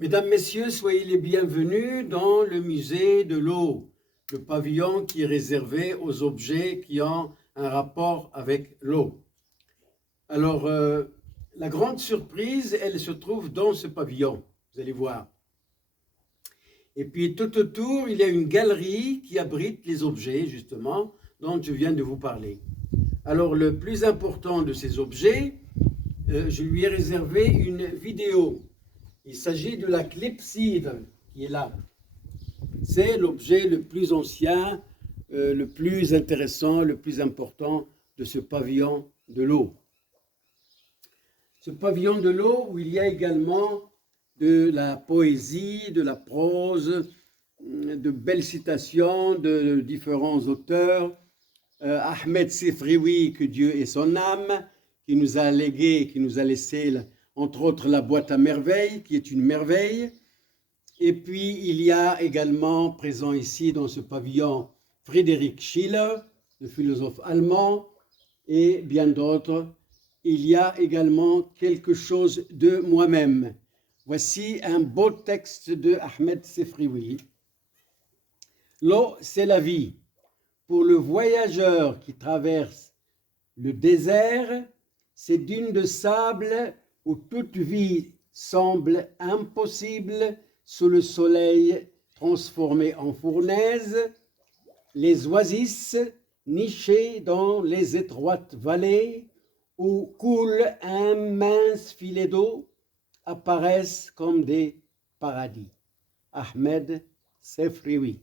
Mesdames, Messieurs, soyez les bienvenus dans le musée de l'eau, le pavillon qui est réservé aux objets qui ont un rapport avec l'eau. Alors, la grande surprise, elle se trouve dans ce pavillon, vous allez voir. Et puis tout autour, il y a une galerie qui abrite les objets, justement, dont je viens de vous parler. Alors, le plus important de ces objets, je lui ai réservé une vidéo. Il s'agit de la clepsydre qui est là. C'est l'objet le plus ancien, le plus intéressant, le plus important de ce pavillon de l'eau. Ce pavillon de l'eau où il y a également de la poésie, de la prose, de belles citations de différents auteurs. Ahmed Sefrioui, que Dieu ait son âme, qui nous a légué, qui nous a laissé, entre autres, la boîte à merveilles, qui est une merveille. Et puis, il y a également présent ici dans ce pavillon Friedrich Schiller, le philosophe allemand, et bien d'autres. Il y a également quelque chose de moi-même. Voici un beau texte de Ahmed Sefrioui. L'eau, c'est la vie. Pour le voyageur qui traverse le désert, ces dunes de sable où toute vie semble impossible sous le soleil transformé en fournaise, les oasis nichées dans les étroites vallées où coule un mince filet d'eau apparaissent comme des paradis. Ahmed Sefrioui.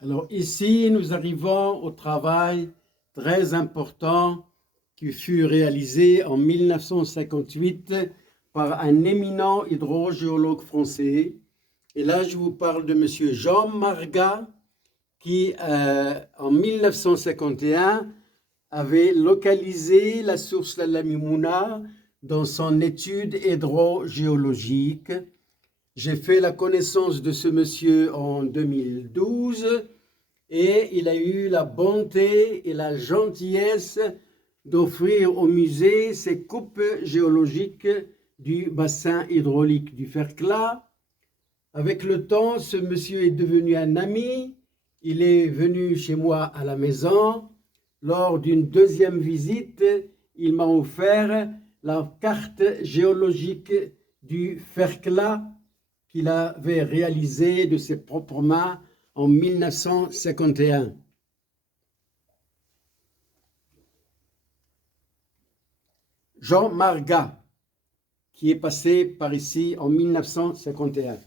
Alors ici, nous arrivons au travail très important qui fut réalisé en 1958 par un éminent hydrogéologue français. Et là, je vous parle de M. Jean Marga, qui, en 1951, avait localisé la source La Mimouna dans son étude hydrogéologique. J'ai fait la connaissance de ce monsieur en 2012 et il a eu la bonté et la gentillesse d'offrir au musée ses coupes géologiques du bassin hydraulique du Fercla. Avec le temps, ce monsieur est devenu un ami. Il est venu chez moi à la maison. Lors d'une deuxième visite, il m'a offert la carte géologique du Fercla qu'il avait réalisée de ses propres mains en 1951. Jean Marga, qui est passé par ici en 1951.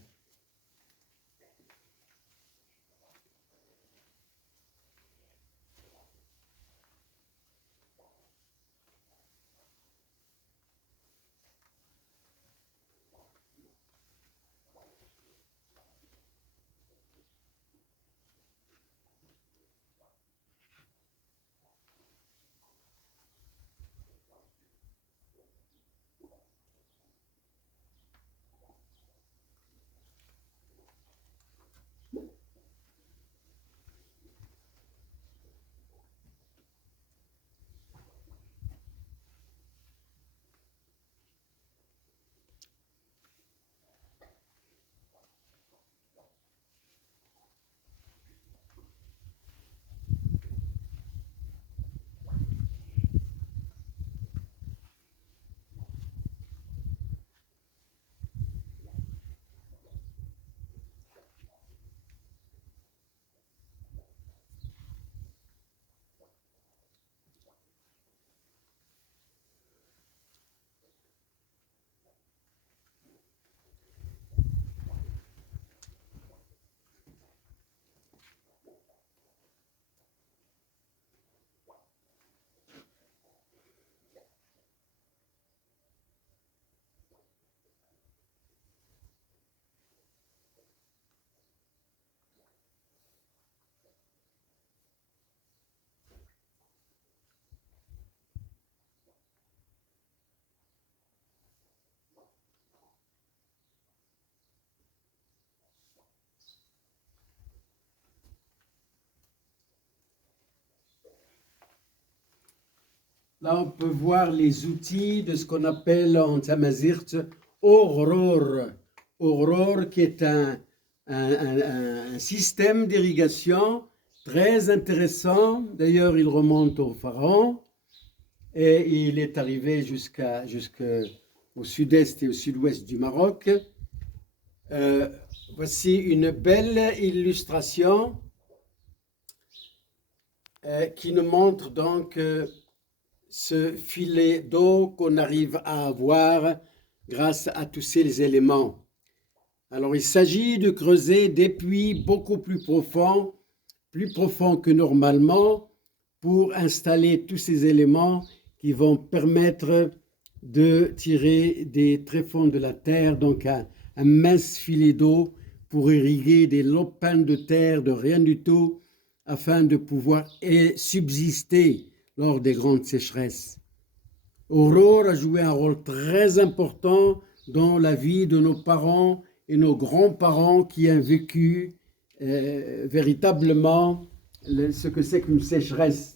Là, on peut voir les outils de ce qu'on appelle en tamazirt Aurore. Aurore qui est un système d'irrigation très intéressant. D'ailleurs, il remonte au pharaon et il est arrivé jusqu'au sud-est et au sud-ouest du Maroc. Voici une belle illustration qui nous montre donc ce filet d'eau qu'on arrive à avoir grâce à tous ces éléments. Alors, il s'agit de creuser des puits beaucoup plus profonds que normalement, pour installer tous ces éléments qui vont permettre de tirer des tréfonds de la terre, donc un mince filet d'eau pour irriguer des lopins de terre de rien du tout, afin de pouvoir subsister lors des grandes sécheresses. Aurore a joué un rôle très important dans la vie de nos parents et nos grands-parents qui ont vécu véritablement ce que c'est qu'une sécheresse.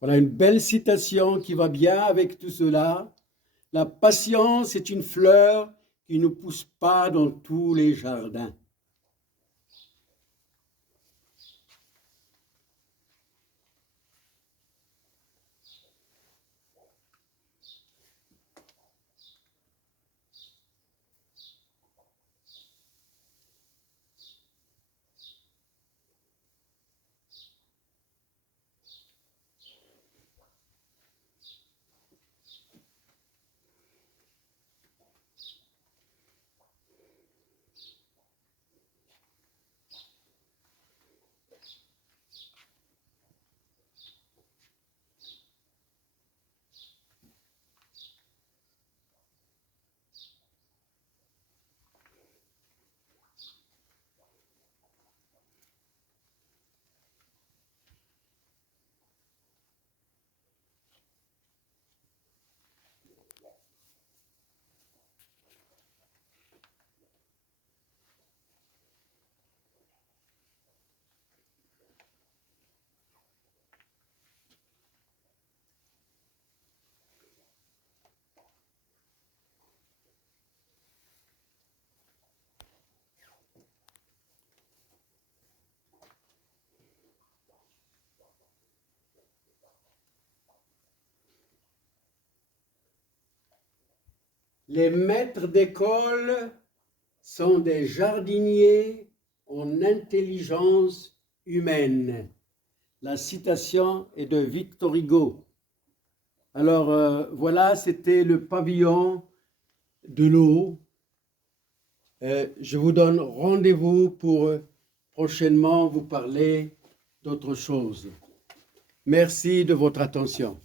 Voilà une belle citation qui va bien avec tout cela. La patience est une fleur qui ne pousse pas dans tous les jardins. Les maîtres d'école sont des jardiniers en intelligence humaine. La citation est de Victor Hugo. Alors voilà, c'était le pavillon de l'eau. Je vous donne rendez-vous pour prochainement vous parler d'autre chose. Merci de votre attention.